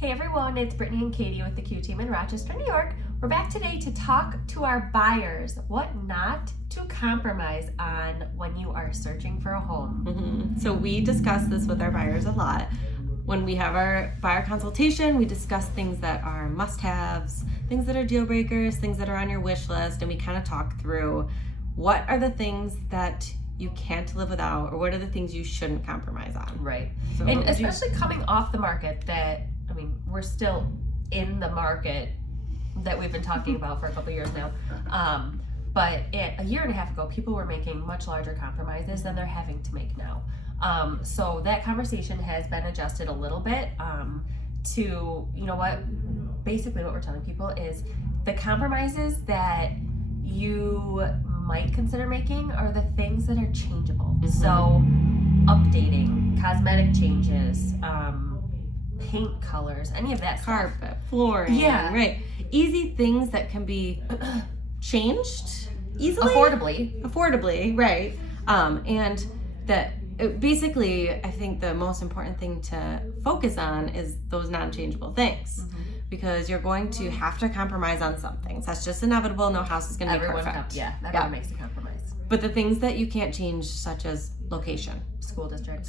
Hey everyone, it's Brittany and Katie with the Q team in Rochester, New York. We're back today to talk to our buyers what not to compromise on when you are searching for a home. So we discuss this with our buyers a lot. When we have our buyer consultation, we discuss things that are must-haves, things that are deal breakers, things that are on your wish list, and we kind of talk through what are the things that you can't live without, or what are the things you shouldn't compromise on. Right. So And especially coming off the market we're still in the market that we've been talking about for a couple of years now. But a year and a half ago, people were making much larger compromises than they're having to make now. So that conversation has been adjusted a little bit to, basically what we're telling people is the compromises that you might consider making are the things that are changeable. So updating, cosmetic changes, paint colors, any of that carpet, stuff. flooring, right? Easy things that can be changed easily, affordably, right? And that basically, I think the most important thing to focus on is those non-changeable things, because you're going to have to compromise on some things. That's just inevitable. No house is going to be perfect. Everyone makes a compromise. But the things that you can't change, such as location, School district,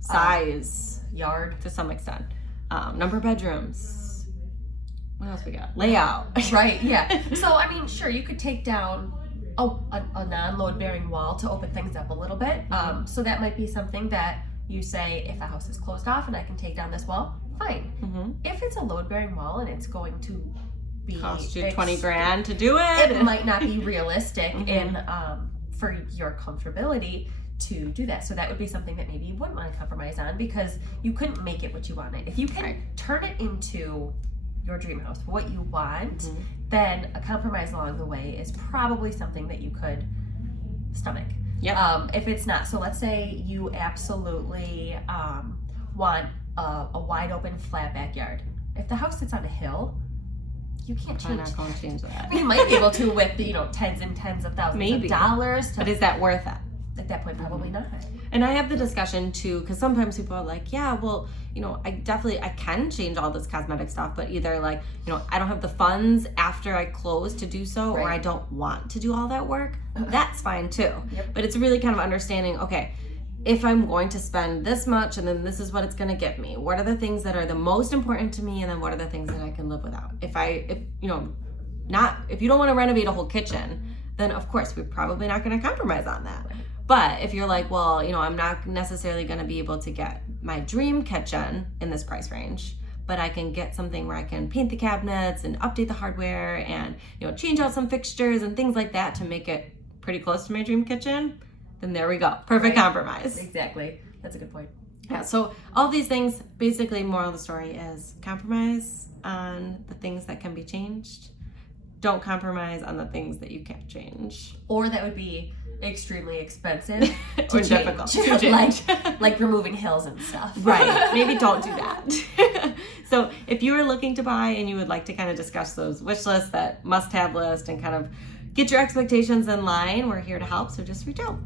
size, yard to some extent, number of bedrooms. What else we got? Layout. Right, yeah. So, sure, you could take down a non-load bearing wall to open things up a little bit. So that might be something that you say, if a house is closed off and I can take down this wall, fine. If it's a load bearing wall and it's going to be cost you $20,000 to do it, it might not be realistic in for your comfortability to do that. So that would be something that maybe you wouldn't want to compromise on, because you couldn't make it what you wanted. If you can turn it into your dream house, what you want, then a compromise along the way is probably something that you could stomach. If it's not, so let's say you absolutely want a wide open flat backyard. If the house sits on a hill, you can't change that. I'm not going to change that. You might be able to with tens and tens of thousands of dollars. But is that worth it? At that point, probably not. And I have the discussion too, because sometimes people are like, I can change all this cosmetic stuff, but either I don't have the funds after I close to do so, or I don't want to do all that work. That's fine too. But it's really kind of understanding, okay, if I'm going to spend this much and then this is what it's going to get me, what are the things that are the most important to me, and then what are the things that I can live without? If you don't want to renovate a whole kitchen, then of course we're probably not going to compromise on that. But if you're like, well, I'm not necessarily going to be able to get my dream kitchen in this price range, but I can get something where I can paint the cabinets and update the hardware and, change out some fixtures and things like that to make it pretty close to my dream kitchen, then there we go. Perfect compromise. Exactly. That's a good point. Yeah, so all these things, basically, moral of the story is compromise on the things that can be changed. Don't compromise on the things that you can't change. Or that would be extremely expensive or difficult to change. like removing hills and stuff. Right. Maybe don't do that. So if you are looking to buy and you would like to kind of discuss those wish lists, that must-have list, and kind of get your expectations in line, we're here to help. So just reach out.